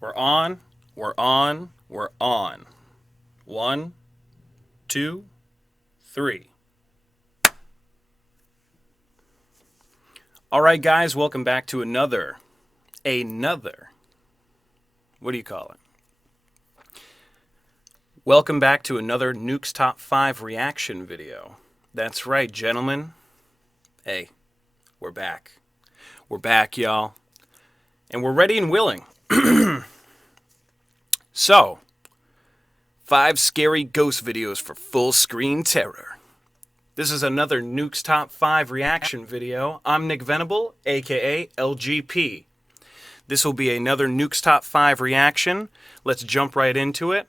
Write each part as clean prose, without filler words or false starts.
We're on. We're on. We're on. One, two, three. All right, guys, welcome back to another. What do you call it? Welcome back to another Nuke's Top 5 reaction video. That's right, gentlemen. Hey, we're back. We're back, y'all. And we're ready and willing. So, 5 scary ghost videos for full screen terror. This is another Nuke's Top 5 reaction video. I'm Nick Venable, aka LGP. This will be another Nuke's Top 5 reaction. Let's jump right into it.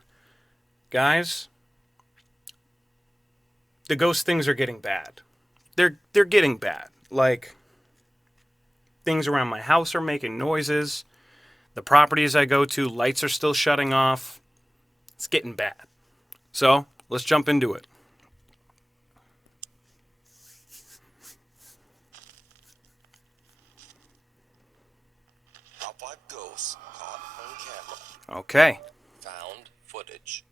Guys, the ghost things are getting bad. They're getting bad. Like, things around my house are making noises. The properties I go to, lights are still shutting off. It's getting bad. So, let's jump into it. Top 5 ghosts caught on camera. Okay. Found footage.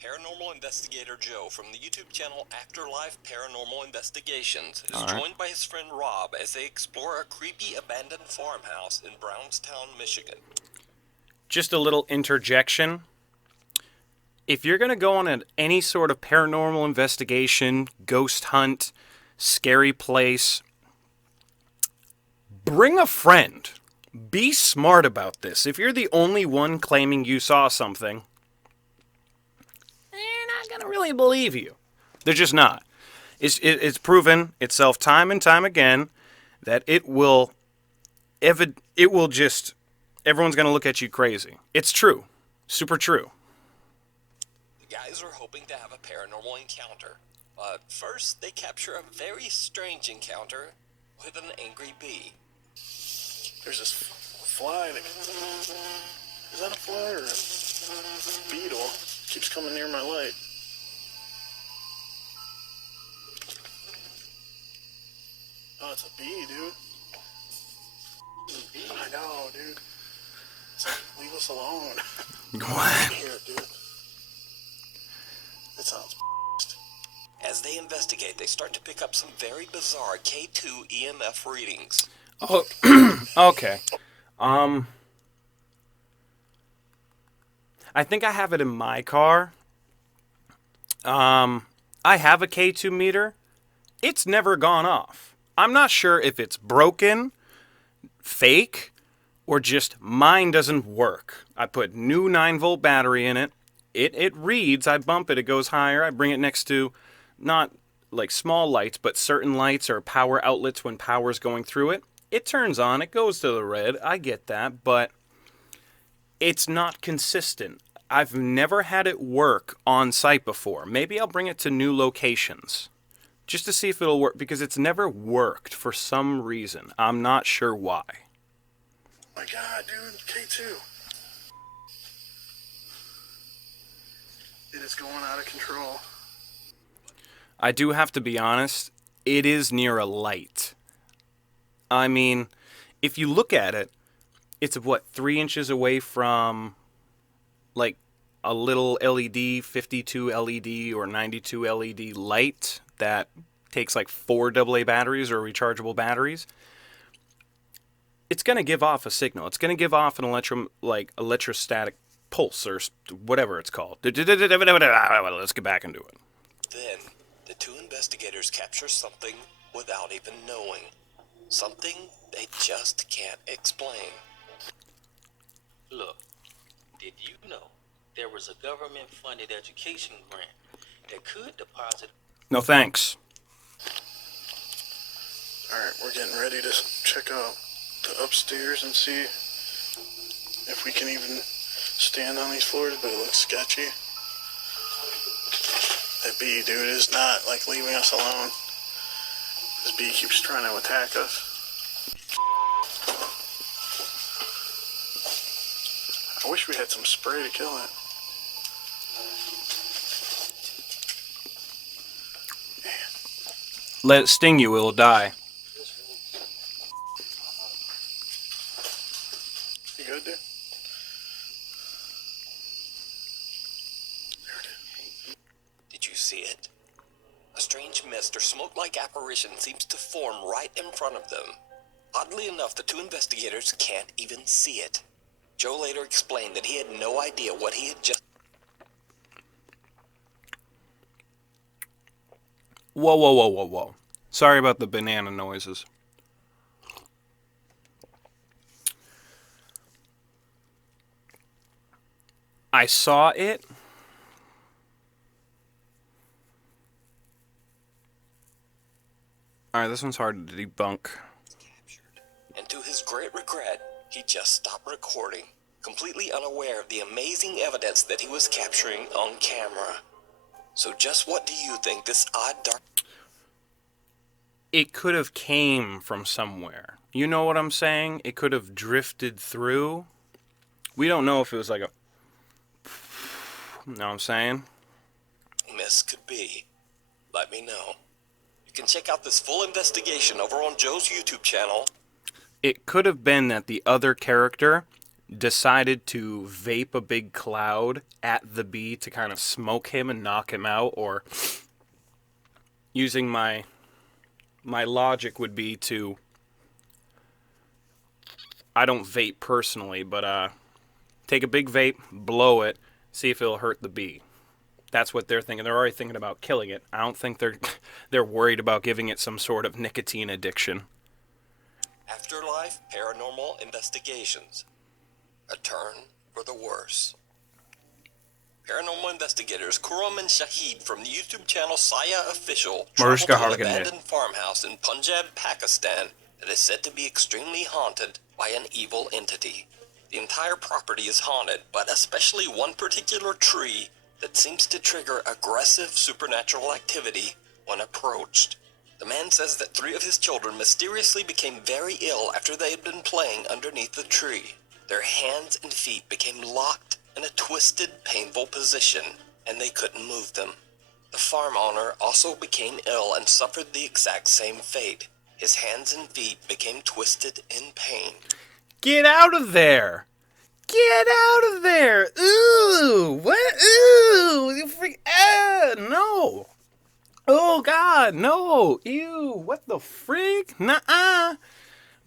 Paranormal investigator Joe from the YouTube channel Afterlife Paranormal Investigations is joined by his friend Rob as they explore a creepy abandoned farmhouse in Brownstown, Michigan. Just a little interjection. If you're going to go on any sort of paranormal investigation, ghost hunt, scary place, bring a friend. Be smart about this. If you're the only one claiming you saw something, they're not going to really believe you. They're just not. It's proven itself time and time again that everyone's going to look at you crazy. It's true. Super true. The guys are hoping to have a paranormal encounter. But first, they capture a very strange encounter with an angry bee. There's this fly that... Is that a fly or a beetle? Keeps coming near my light. Oh, it's a bee, dude. It's a bee. I know, dude. It's like, leave us alone. What? Here, dude. It sounds As they investigate, they start to pick up some very bizarre K2 EMF readings. Oh, okay. I think I have it in my car. I have a K2 meter. It's never gone off. I'm not sure if it's broken, fake, or just mine doesn't work. I put new 9-volt battery in it. It reads. I bump it. It goes higher. I bring it next to not like small lights, but certain lights or power outlets when power's going through it. It turns on, it goes to the red, I get that, but it's not consistent. I've never had it work on site before. Maybe I'll bring it to new locations just to see if it'll work, because it's never worked for some reason. I'm not sure why. my God, dude. K2. It is going out of control. I do have to be honest, it is near a light. I mean, if you look at it, it's what, 3 inches away from like a little LED, 52 LED or 92 LED light that takes like 4 AA batteries or rechargeable batteries. It's going to give off a signal. It's going to give off an electrostatic pulse or whatever it's called. Let's get back into it. Then, the two investigators capture something without even knowing. Something they just can't explain. Look, did you know there was a government-funded education grant that could deposit... No thanks. Alright, we're getting ready to check out the upstairs and see if we can even stand on these floors, but it looks sketchy. That bee, dude, is not, like, leaving us alone. This bee keeps trying to attack us. I wish we had some spray to kill it. Let it sting you, it'll die. You good, dude? see it. A strange mist or smoke-like apparition seems to form right in front of them. Oddly enough, the two investigators can't even see it. Joe later explained that he had no idea what he had just... Whoa, whoa, whoa, whoa, whoa. Sorry about the banana noises. I saw it. Alright, this one's hard to debunk. captured. And to his great regret, he just stopped recording, completely unaware of the amazing evidence that he was capturing on camera. So just what do you think this odd dark... It could have came from somewhere. You know what I'm saying? It could have drifted through. We don't know if it was like a... You know what I'm saying? miss could be? Let me know. You can check out this full investigation over on Joe's YouTube channel. It could have been that the other character decided to vape a big cloud at the bee to kind of smoke him and knock him out, or using my logic would be to, I don't vape personally, but take a big vape, blow it, see if it'll hurt the bee. That's what they're thinking. They're already thinking about killing it. I don't think they're worried about giving it some sort of nicotine addiction. Afterlife Paranormal Investigations. A turn for the worse. Paranormal investigators Kuram and Shahid from the YouTube channel Saya Official traveled to an abandoned farmhouse in Punjab, Pakistan that is said to be extremely haunted by an evil entity. The entire property is haunted, but especially one particular tree that seems to trigger aggressive supernatural activity when approached. The man says that 3 of his children mysteriously became very ill after they had been playing underneath the tree. Their hands and feet became locked in a twisted, painful position, and they couldn't move them. The farm owner also became ill and suffered the exact same fate. His hands and feet became twisted in pain. Get out of there! Get out of there! Ooh! What? Ooh! You freak! No! Oh God! No! Ew! What the freak? Nuh-uh!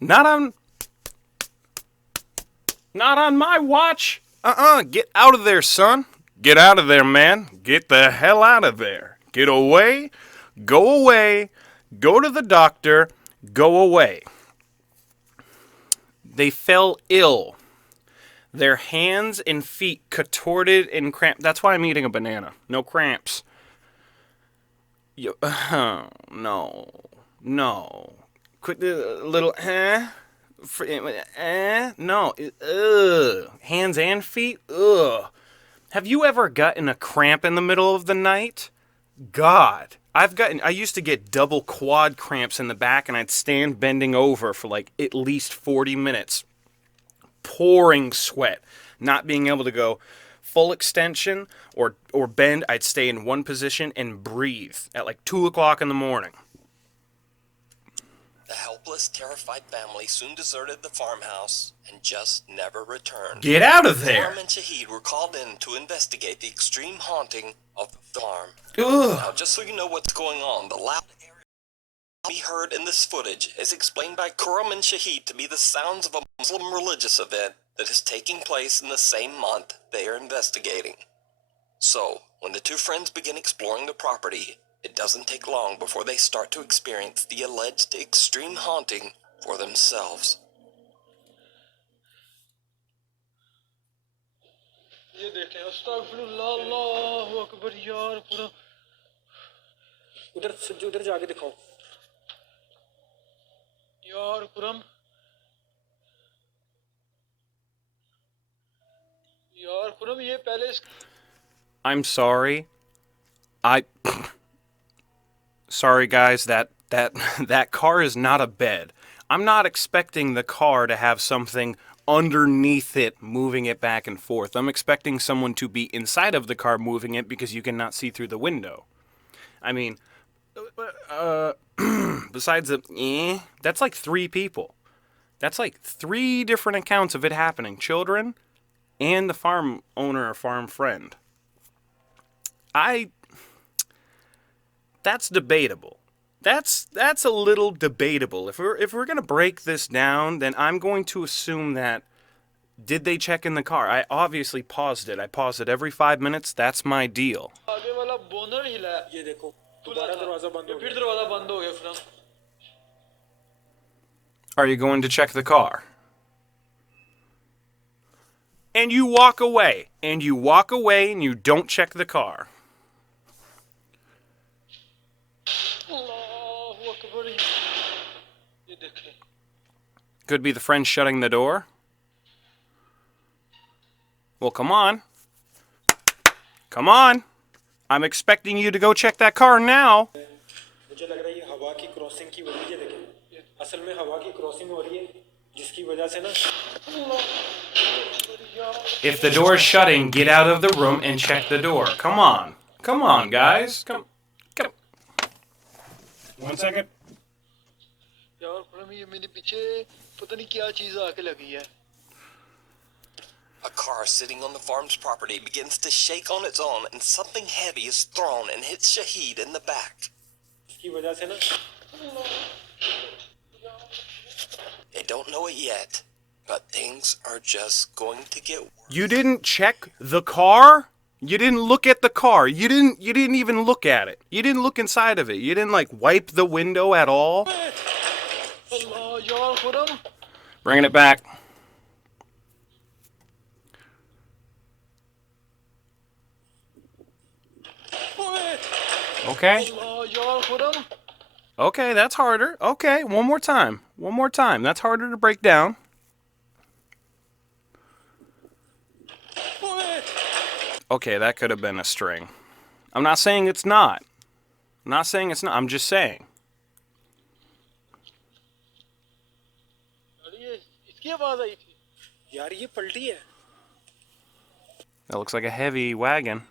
Not on my watch! Get out of there, son! Get out of there, man! Get the hell out of there! Get away! Go away! Go to the doctor! Go away! They fell ill. Their hands and feet contorted and cramped. That's why I'm eating a banana. No cramps. No. Quit the little, no. Hands and feet? Ugh. Have you ever gotten a cramp in the middle of the night? God. I used to get double quad cramps in the back, and I'd stand bending over for like at least 40 minutes. Pouring sweat. Not being able to go full extension or bend. I'd stay in one position and breathe at like 2 o'clock in the morning. The helpless, terrified family soon deserted the farmhouse and just never returned. Get out of there! Kuram and Shahid were called in to investigate the extreme haunting of the farm. Ugh. Now, just so you know what's going on, the loud area we heard in this footage is explained by Kuram and Shahid to be the sounds of a Muslim religious event that is taking place in the same month they are investigating. So, when the two friends begin exploring the property, it doesn't take long before they start to experience the alleged extreme haunting for themselves. ये देखें अस्तगफिरुल्लाह अल्लाहु अकबर यार पूरा उधर जाके दिखाओ यार कुरम ये पहले I'm sorry. Sorry guys, that car is not a bed. I'm not expecting the car to have something underneath it moving it back and forth. I'm expecting someone to be inside of the car moving it because you cannot see through the window. I mean, besides that's like 3 people. That's like 3 different accounts of it happening. Children and the farm owner or farm friend. That's debatable. That's a little debatable. If we're gonna break this down, then I'm going to assume that did they check in the car? I obviously paused it. I paused it every 5 minutes. That's my deal. आगे वाला बोनर हिला है। ये देखो खुला दोबारा था। दरवाजा बंद हो फिर गया दरवाजा बंद हो गया फिर। Are you going to check the car? And you walk away. And you walk away and you don't check the car. अल्लाहु अकबर। ये देखें। Could be the friend shutting the door. Well, come on. Come on. I'm expecting you to go check that car now. मुझे लग रहा है ये हवा की क्रॉसिंग की वजह ये देखें असल में हवा की क्रॉसिंग हो रही है जिसकी वजह से ना If the door is shutting, get out of the room and check the door. Come on. Come on, guys. Come. 1 second. यार खुरम ये मेरे पीछे पता नहीं क्या चीज आके लगी है। A car sitting on the farm's property begins to shake on its own, and something heavy is thrown and hits Shahid in the back. इसकी वजह से ना They don't know it yet, but things are just going to get worse. You didn't check the car? You didn't look at the car. You didn't even look at it. You didn't look inside of it. You didn't like wipe the window at all. अल्लाह यार Khurram. Bringing it back. Okay. अल्लाह यार Khurram. Okay, that's harder. Okay, one more time. One more time. That's harder to break down. Okay, that could have been a string. I'm not saying it's not. I'm not saying it's not. I'm just saying. यार ये इसकी आवाज आई थी। यार ये पलटी है That looks like a heavy wagon.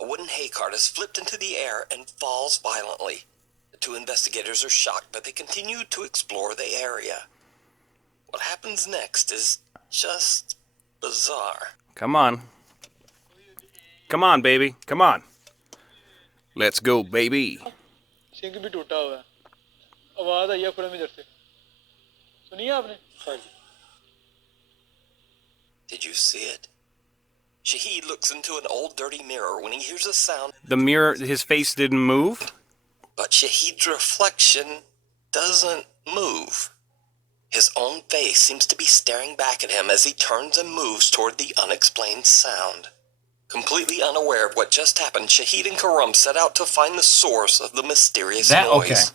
A wooden hay cart is flipped into the air and falls violently. The two investigators are shocked, but they continue to explore the area. What happens next is just bizarre. Come on. Come on, baby. Come on. Let's go, baby. Sink भी टूटा हुआ है। आवाज आई है खुरम इधर से। सुनिए आपने? हाँ जी Did you see it? Shahid looks into an old dirty mirror when he hears a sound, The mirror, his face didn't move. but Shahid's reflection doesn't move. His own face seems to be staring back at him as he turns and moves toward the unexplained sound. Completely unaware of what just happened, Shahid and Karam set out to find the source of the mysterious noise.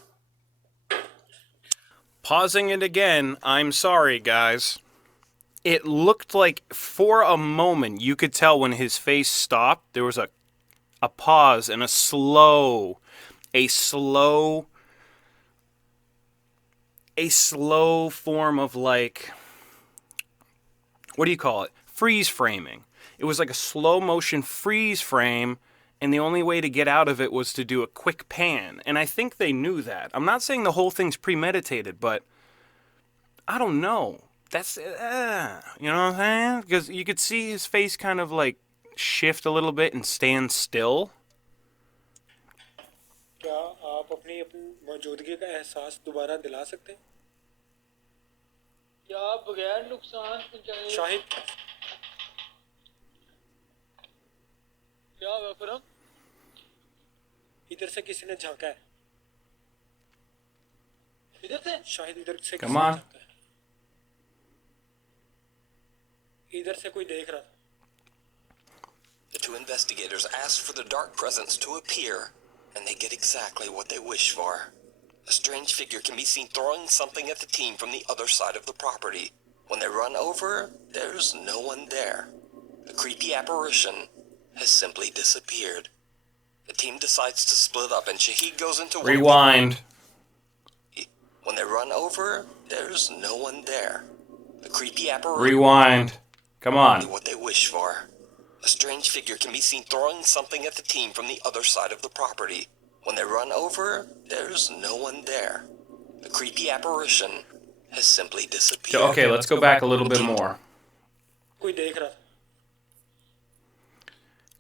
Pausing it again, I'm sorry, guys. It looked like for a moment you could tell when his face stopped, there was a pause and a slow form of like, what do you call it? Freeze framing. It was like a slow motion freeze frame, and the only way to get out of it was to do a quick pan. And I think they knew that. I'm not saying the whole thing's premeditated, but I don't know. That's, you know what I'm saying? Because you could see his face kind of like shift a little bit and stand still. क्या आप अपनी मौजूदगी का एहसास दोबारा दिला सकते हैं क्या बगैर नुकसान पहुंचाए? शाहिद क्या हुआ खुरम? इधर से किसी ने झांका है इधर से? शाहिद इधर से Come किसी ने on. झांका है इधर से कोई देख रहा था The two investigators ask for the dark presence to appear, and they get exactly what they wish for. A strange figure can be seen throwing something at the team from the other side of the property. When they run over, there's no one there. The creepy apparition has simply disappeared. The team decides to split up, and Shahid goes into one of the- Rewind. When they run over, there's no one there. The creepy apparition Rewind. Come on. what they wish for. A strange figure can be seen throwing something at the team from the other side of the property. When they run over, there's no one there. The creepy apparition has simply disappeared. Okay, let's go back a little bit more. कोई देख रहा था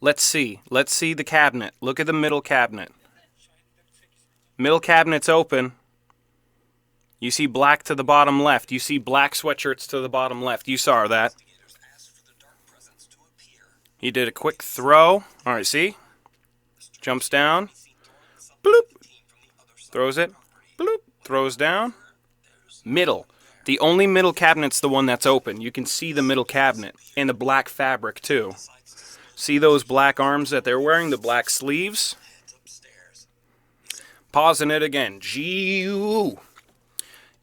Let's see. Let's see the cabinet. Look at the middle cabinet. Middle cabinet's open. You see black to the bottom left. You see black sweatshirts to the bottom left. You saw that. He did a quick throw. All right, see? Jumps down. Bloop. Throws it. Bloop. Throws down. Middle. The only middle cabinet's the one that's open. You can see the middle cabinet. And the black fabric, too. See those black arms that they're wearing? The black sleeves? Pausing it again. Gee-oo.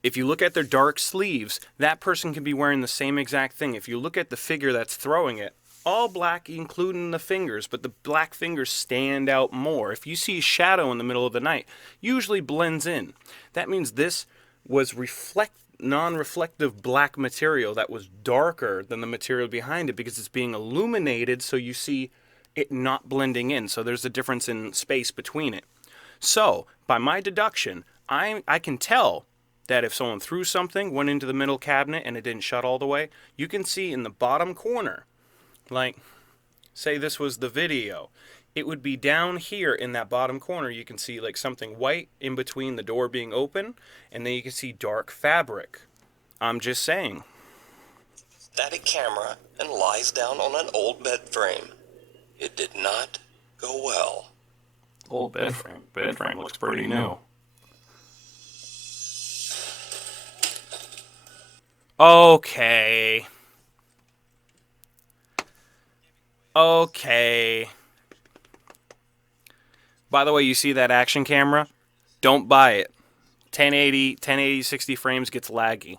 If you look at their dark sleeves, that person can be wearing the same exact thing. If you look at the figure that's throwing it, all black, including the fingers, but the black fingers stand out more. If you see a shadow in the middle of the night, usually blends in. That means this was non-reflective black material that was darker than the material behind it because it's being illuminated, so you see it not blending in. So there's a difference in space between it. So, by my deduction, I can tell that if someone threw something, went into the middle cabinet, and it didn't shut all the way, you can see in the bottom corner, like, say this was the video, it would be down here in that bottom corner. You can see like something white in between the door being open, and then you can see dark fabric. I'm just saying. Static camera and lies down on an old bed frame. It did not go well. Old bed frame. Bed frame looks pretty new. Okay. Okay. By the way, you see that action camera? Don't buy it. 1080, 60 frames gets laggy.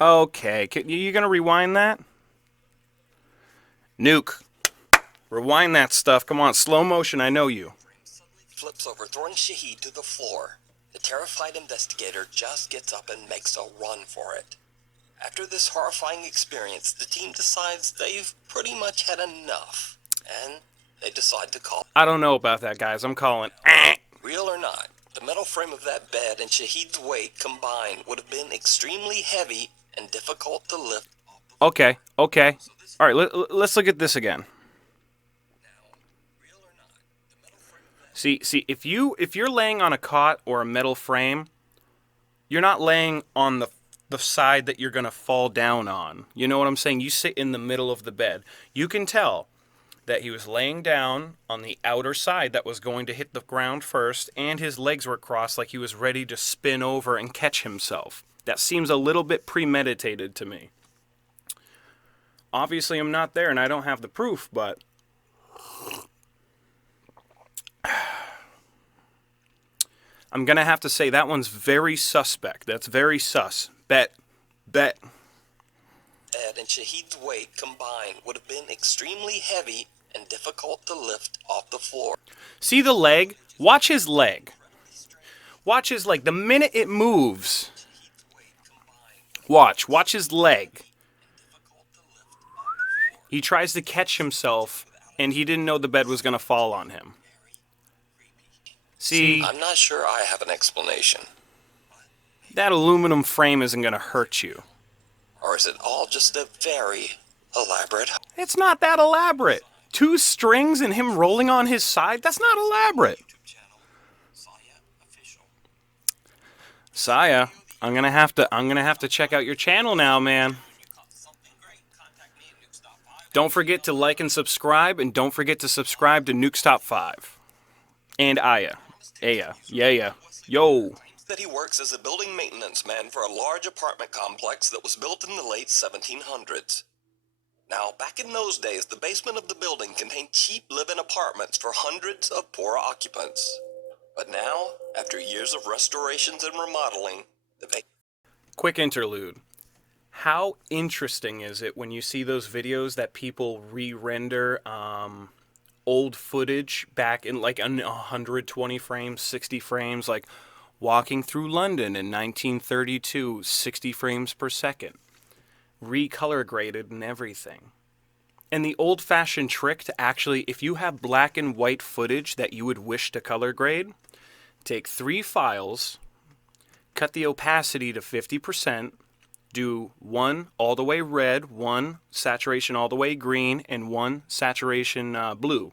Okay, you gonna rewind that? Nuke. Rewind that stuff. Come on, slow motion, I know you. Flips over, throwing Shahid to the floor. The terrified investigator just gets up and makes a run for it. After this horrifying experience, the team decides they've pretty much had enough, and they decide to call. I don't know about that, guys. I'm calling. Real or not, the metal frame of that bed and Shahid's weight combined would have been extremely heavy and difficult to lift. Okay. All right, let's look at this again. See, if you're laying on a cot or a metal frame, you're not laying on the side that you're going to fall down on. You know what I'm saying? You sit in the middle of the bed. You can tell that he was laying down on the outer side that was going to hit the ground first, and his legs were crossed like he was ready to spin over and catch himself. That seems a little bit premeditated to me. Obviously, I'm not there and I don't have the proof, but I'm going to have to say that one's very suspect. That's very sus. Bet. Ed and Shahid's weight combined would have been extremely heavy and difficult to lift off the floor. See the leg? Watch his leg. Watch his leg. The minute it moves, watch his leg. He tries to catch himself, and he didn't know the bed was going to fall on him. See, I'm not sure I have an explanation. That aluminum frame isn't going to hurt you. Or is it all just a very elaborate... It's not that elaborate. 2 strings and him rolling on his side? That's not elaborate. Saya, I'm gonna have to check out your channel now, man. Don't forget to like and subscribe, and don't forget to subscribe to Nuke's Top 5. And Aya. Yeah. Yo. That he works as a building maintenance man for a large apartment complex that was built in the late 1700s. Now, back in those days, the basement of the building contained cheap live-in apartments for hundreds of poor occupants. But now, after years of restorations and remodeling, Quick interlude. How interesting is it when you see those videos that people re-render old footage back in like 120 frames, 60 frames, like walking through London in 1932, 60 frames per second, recolor graded and everything. And the old-fashioned trick to actually, if you have black and white footage that you would wish to color grade, take 3 files, cut the opacity to 50%, do 1 all the way red, 1 saturation all the way green, and 1 saturation blue.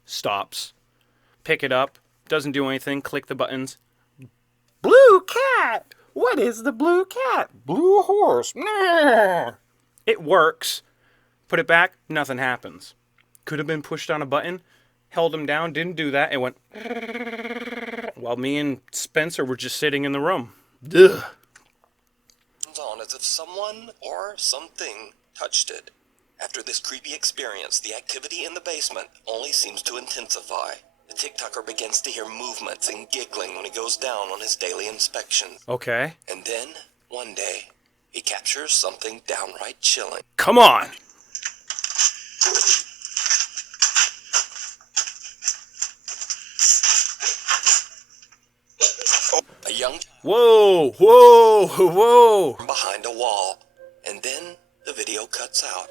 stops. Pick it up, doesn't do anything, click the buttons. Blue cat! What is the blue cat? Blue horse. Nah. It works. Put it back, nothing happens. Could have been pushed on a button, held him down, didn't do that, it went while me and Spencer were just sitting in the room. Ugh. On as if someone or something touched it. After this creepy experience, the activity in the basement only seems to intensify. The TikToker begins to hear movements and giggling when he goes down on his daily inspections. Okay. And then, one day, he captures something downright chilling. Come on! A young Whoa, whoa, whoa! behind a wall, and then the video cuts out.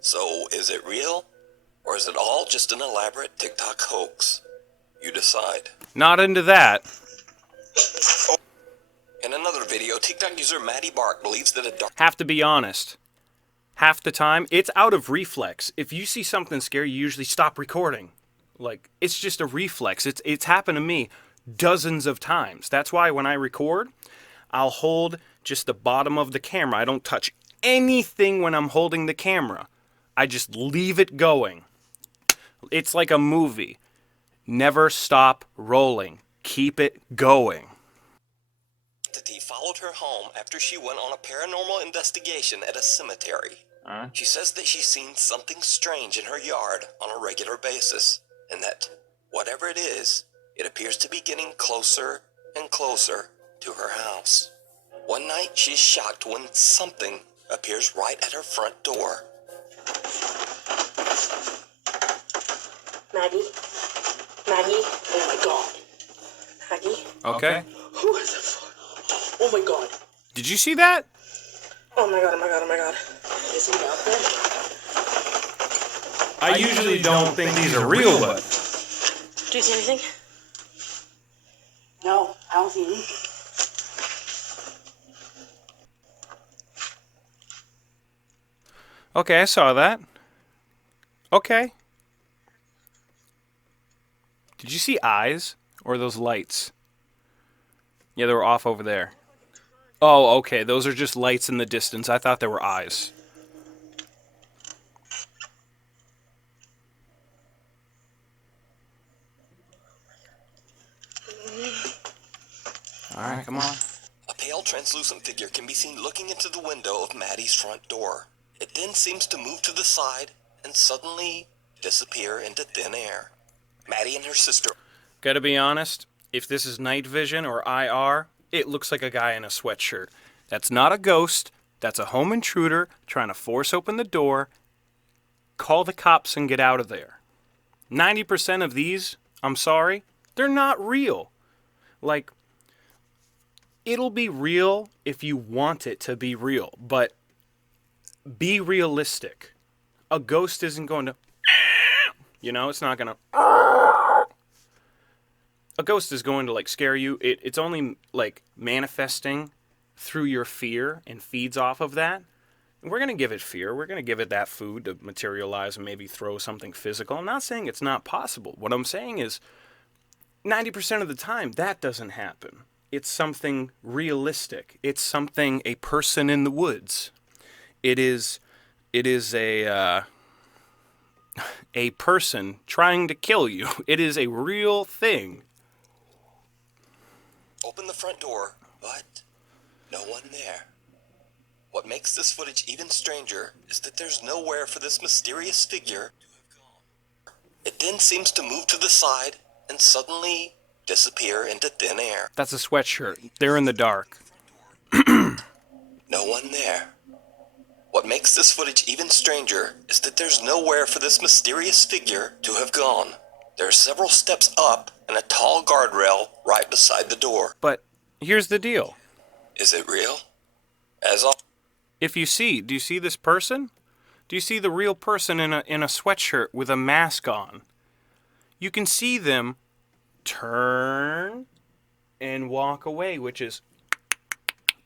So, is it real? Or is it all just an elaborate TikTok hoax? You decide. Not into that. In another video, TikTok user Maddie Bark believes that a dark Have to be honest. Half the time, it's out of reflex. If you see something scary, you usually stop recording. Like, it's just a reflex. It's happened to me dozens of times. That's why when I record, I'll hold just the bottom of the camera. I don't touch anything when I'm holding the camera. I just leave it going. It's like a movie. Never stop rolling. Keep it going. entity followed her home after she went on a paranormal investigation at a cemetery. She says that she's seen something strange in her yard on a regular basis, and that, whatever it is, it appears to be getting closer and closer to her house. One night, she's shocked when something appears right at her front door. Maggie? Maggie? Oh my god. Maggie? Okay. Who is it? Oh my god. Did you see that? Oh my god, oh my god, oh my god. Is he out there? I usually don't think these are real, but... Do you see anything? No, I don't see anything. Okay, I saw that. Okay. Did you see eyes? Or those lights? Yeah, they were off over there. Oh, okay. Those are just lights in the distance. I thought they were eyes. Alright, come on. A pale, translucent figure can be seen looking into the window of Maddie's front door. It then seems to move to the side and suddenly disappear into thin air. Maddie and her sister... Gotta be honest, if this is night vision or IR, it looks like a guy in a sweatshirt. That's not a ghost. That's a home intruder trying to force open the door, call the cops, and get out of there. 90% of these, I'm sorry, they're not real. Like, it'll be real if you want it to be real, but be realistic. A ghost isn't going to, it's not going to, a ghost is going to, like, scare you. It's only, like, manifesting through your fear and feeds off of that. And we're going to give it fear. We're going to give it that food to materialize and maybe throw something physical. I'm not saying it's not possible. What I'm saying is 90% of the time, that doesn't happen. It's something realistic. It's something, a person in the woods. It is a person trying to kill you. It is a real thing. Open the front door, but no one there. What makes this footage even stranger is that there's nowhere for this mysterious figure to have gone. It then seems to move to the side and suddenly disappear into thin air. That's a sweatshirt. They're in the dark. No one there. What makes this footage even stranger is that there's nowhere for this mysterious figure to have gone. There are several steps up and a tall guardrail right beside the door. But here's the deal. Is it real? As all... If you see, do you see this person? Do you see the real person in a sweatshirt with a mask on? You can see them turn and walk away, which is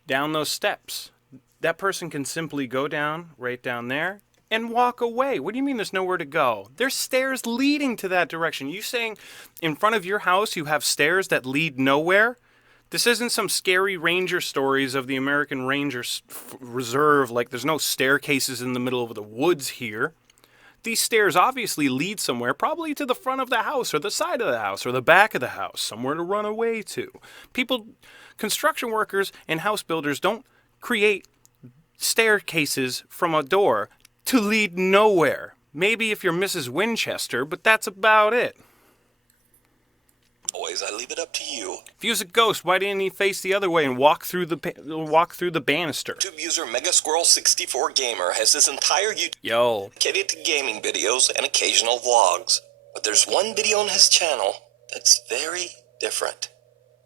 down those steps. That person can simply go down, right down there, and walk away. What do you mean there's nowhere to go? There's stairs leading to that direction. You saying in front of your house you have stairs that lead nowhere? This isn't some scary ranger stories of the American Ranger Reserve, like there's no staircases in the middle of the woods here. These stairs obviously lead somewhere, probably to the front of the house, or the side of the house, or the back of the house, somewhere to run away to. Construction workers and house builders don't create staircases from a door to lead nowhere. Maybe if you're Mrs. Winchester, but that's about it. Boys, I leave it up to you. If he was a ghost, why didn't he face the other way and walk through the banister? YouTube user Megasquirrel64 Gamer has his entire Yo. dedicated to gaming videos and occasional vlogs. But there's one video on his channel that's very different.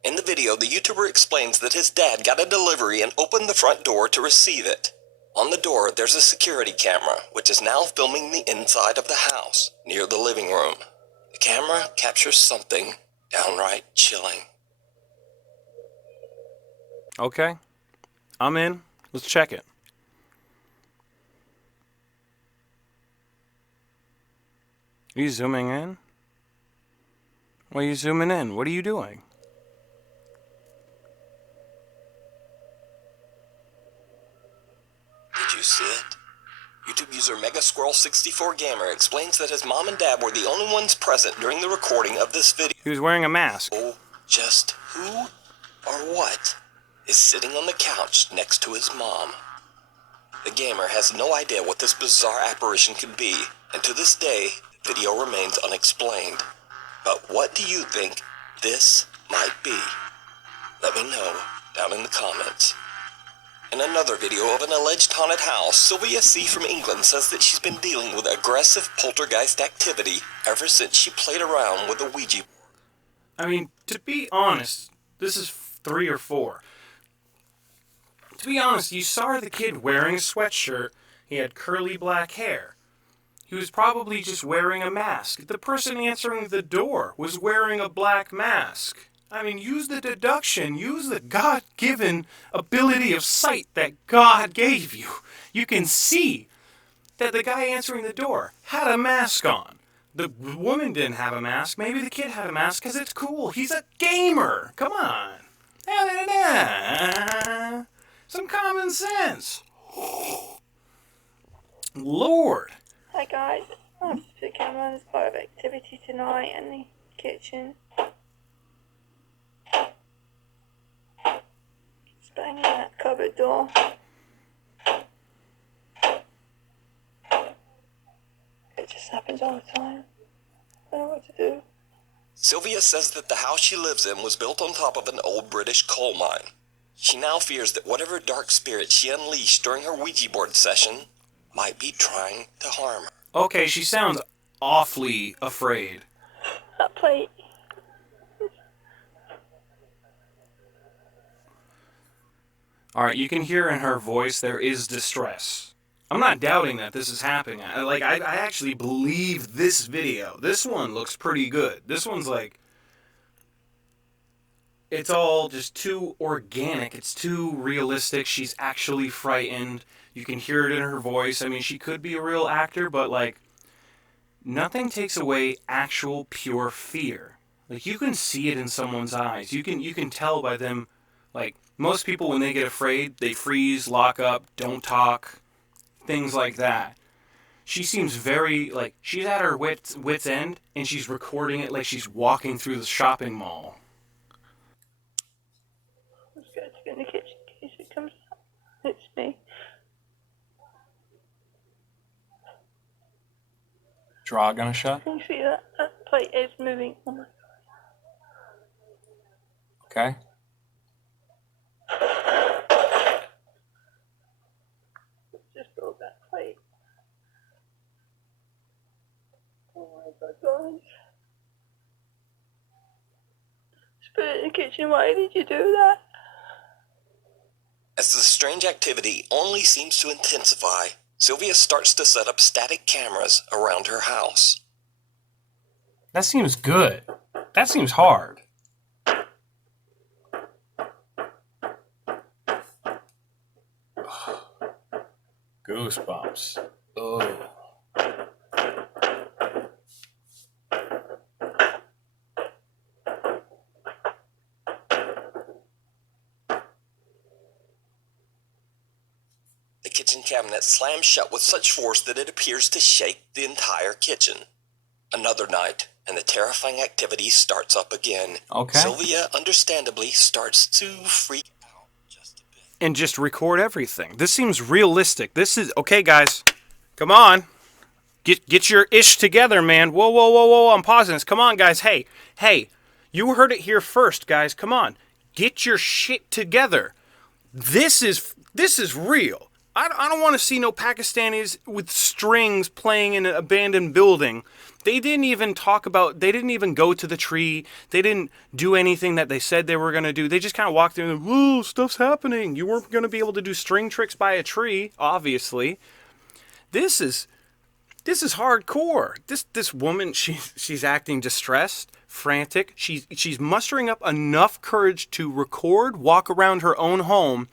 In the video, the YouTuber explains that his dad got a delivery and opened the front door to receive it. On the door, there's a security camera, which is now filming the inside of the house, near the living room. The camera captures something downright chilling. Okay. I'm in. Let's check it. Are you zooming in? Why are you zooming in? What are you doing? Did you see it? YouTube user Megasquirrel64 Gamer explains that his mom and dad were the only ones present during the recording of this video. He was wearing a mask. Oh, just who or what is sitting on the couch next to his mom? The gamer has no idea what this bizarre apparition could be, and to this day, the video remains unexplained. But what do you think this might be? Let me know down in the comments. In another video of an alleged haunted house, Sylvia C. from England says that she's been dealing with aggressive poltergeist activity ever since she played around with the Ouija board. I mean, to be honest, this is 3 or 4. To be honest, you saw the kid wearing a sweatshirt. He had curly black hair. He was probably just wearing a mask. The person answering the door was wearing a black mask. I mean, use the deduction. Use the God-given ability of sight that God gave you. You can see that the guy answering the door had a mask on. The woman didn't have a mask. Maybe the kid had a mask because it's cool. He's a gamer. Come on. Some common sense. Lord. Hi guys, I'm just the camera as part of activity tonight in the kitchen. Just banging that cupboard door. It just happens all the time. I don't know what to do. Sylvia says that the house she lives in was built on top of an old British coal mine. She now fears that whatever dark spirit she unleashed during her Ouija board session might be trying to harm her. Okay, she sounds awfully afraid. That plate. Alright, you can hear in her voice there is distress. I'm not doubting that this is happening. I actually believe this video. This one looks pretty good. This one's like... It's all just too organic. It's too realistic. She's actually frightened. You can hear it in her voice. I mean, she could be a real actor, but like... Nothing takes away actual pure fear. Like, you can see it in someone's eyes. You can tell by them, like, most people when they get afraid, they freeze, lock up, don't talk, things like that. She seems very, like, she's at her wit's end, and she's recording it like she's walking through the shopping mall. I'm scared to get in the kitchen in case it comes out. It's me. Draw gonna shut? Can you see that? That plate is moving. Oh my god. Okay. Just rolled that plate. Oh my god, guys. Just put it in the kitchen. Why did you do that? As the strange activity only seems to intensify, Sylvia starts to set up static cameras around her house. That seems good. That seems hard. Goosebumps. Oh. The kitchen cabinet slams shut with such force that it appears to shake the entire kitchen. Another night, and the terrifying activity starts up again. Okay. Sylvia, understandably, starts to freak out just a bit. And just record everything. This seems realistic. This is okay, guys. Come on. Get your ish together, man. Whoa, whoa, whoa, whoa. I'm pausing this. Come on, guys. Hey. You heard it here first, guys. Come on. Get your shit together. This is real. I don't want to see no Pakistanis with strings playing in an abandoned building. They didn't even go to the tree. They didn't do anything that they said they were going to do. They just kind of walked in and, whoa, stuff's happening. You weren't going to be able to do string tricks by a tree, obviously. This is hardcore. This woman, she's acting distressed, frantic. She's mustering up enough courage to record, walk around her own home.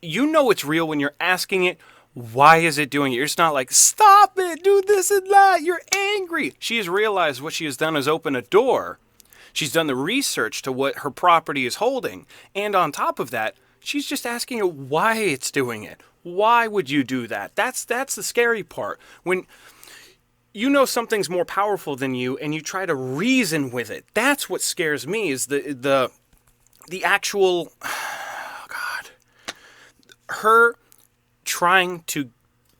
You know it's real when you're asking it, why is it doing it? You're just not like, stop it, do this and that. You're angry. She has realized what she has done is open a door. She's done the research to what her property is holding. And on top of that, she's just asking it why it's doing it. Why would you do that? That's the scary part. When you know something's more powerful than you and you try to reason with it. That's what scares me, is the actual, oh God, her trying to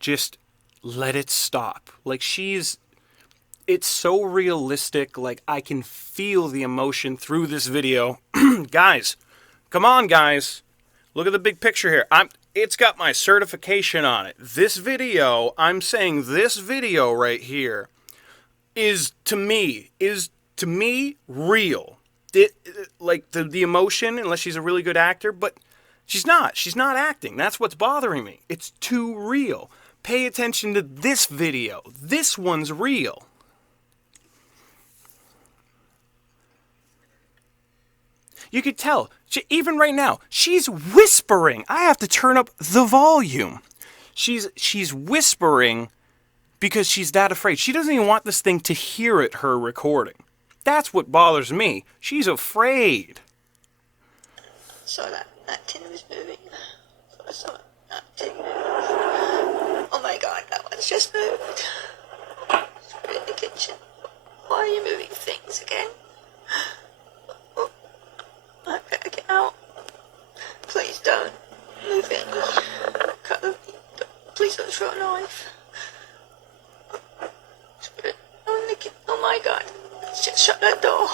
just let it stop. Like it's so realistic. Like I can feel the emotion through this video. Guys, come on, guys. Look at the big picture here. It's got my certification on it. This video, I'm saying this video right here is to me real. Like the emotion, unless she's a really good actor, but she's not acting. That's what's bothering me. It's too real. Pay attention to this video. This one's real. You could tell, even right now, she's whispering. I have to turn up the volume. She's whispering because she's that afraid. She doesn't even want this thing to hear it, her recording. That's what bothers me. She's afraid. So that tin was moving. So I saw that tin move. Oh my God, that one's just moved. It's in the kitchen. Why are you moving things again? I better get out. Please don't move it. Please don't throw a knife. Spirit, oh my God. Let's just shut that door.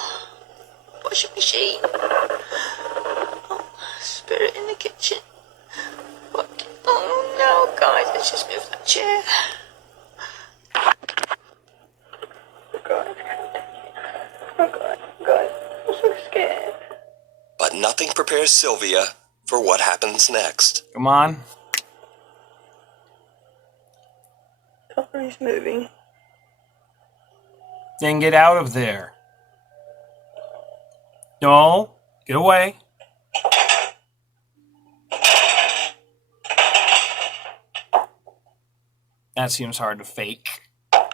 Washing machine. Oh, spirit in the kitchen. What? Oh no, guys, let's just move that chair. Oh God. Oh God. I'm so scared. But nothing prepares Sylvia for what happens next. Come on. Somebody's moving. Then get out of there. No. Get away. That seems hard to fake. Oh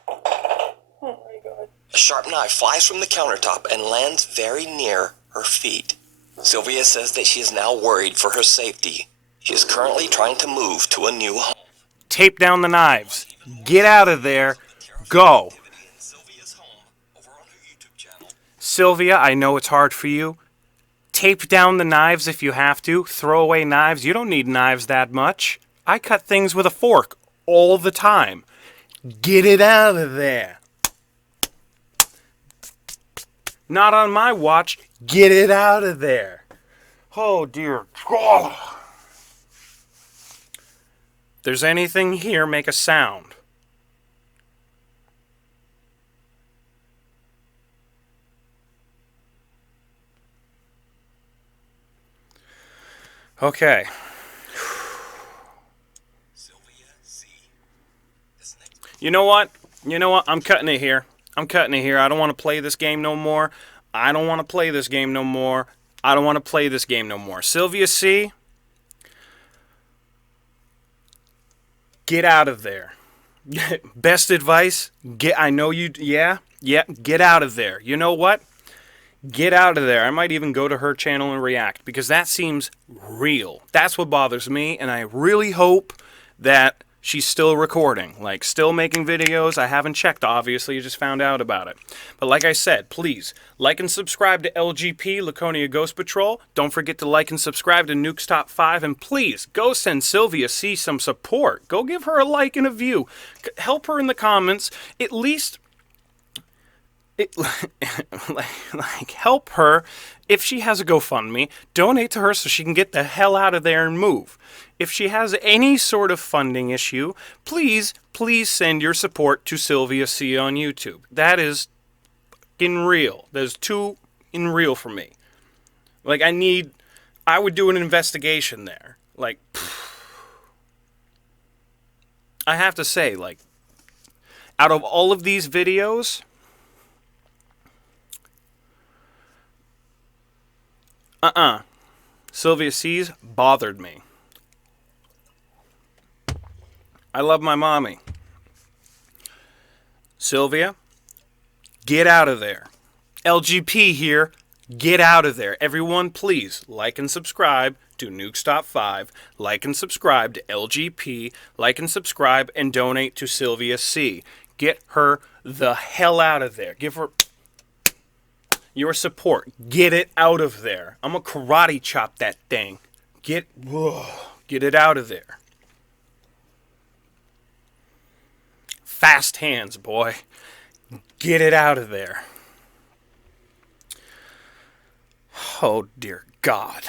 my God. A sharp knife flies from the countertop and lands very near her feet. Sylvia says that she is now worried for her safety. She is currently trying to move to a new home. Tape down the knives. Get out of there. Go. Sylvia, I know it's hard for you. Tape down the knives if you have to. Throw away knives. You don't need knives that much. I cut things with a fork all the time. Get it out of there. Not on my watch. Get it out of there. Oh, dear God. If there's anything here, make a sound. Okay. You know what? I'm cutting it here. I don't want to play this game no more. Sylvia C., get out of there. Best advice, get out of there. You know what? Get out of there. I might even go to her channel and react because that seems real. That's what bothers me, and I really hope that she's still recording, like still making videos. I haven't checked, obviously, I just found out about it. But like I said, please like and subscribe to LGP, Laconia Ghost Patrol. Don't forget to like and subscribe to Nuke's Top 5, and please go send Sylvia C some support. Go give her a like and a view. Help her in the comments. At least help her. If she has a GoFundMe, donate to her so she can get the hell out of there and move. If she has any sort of funding issue, please send your support to Sylvia C on YouTube. That is fucking real. There's too in real for me. Like, I would do an investigation there. Like, I have to say, like, out of all of these videos, Sylvia C's bothered me. I love my mommy. Sylvia, get out of there. LGP here, get out of there. Everyone, please like and subscribe to Nuke's Top 5. Like and subscribe to LGP. Like and subscribe and donate to Sylvia C. Get her the hell out of there. Give her your support. Get it out of there. I'm gonna karate chop that thing. Get it out of there. Fast hands, boy. Get it out of there. Oh, dear God.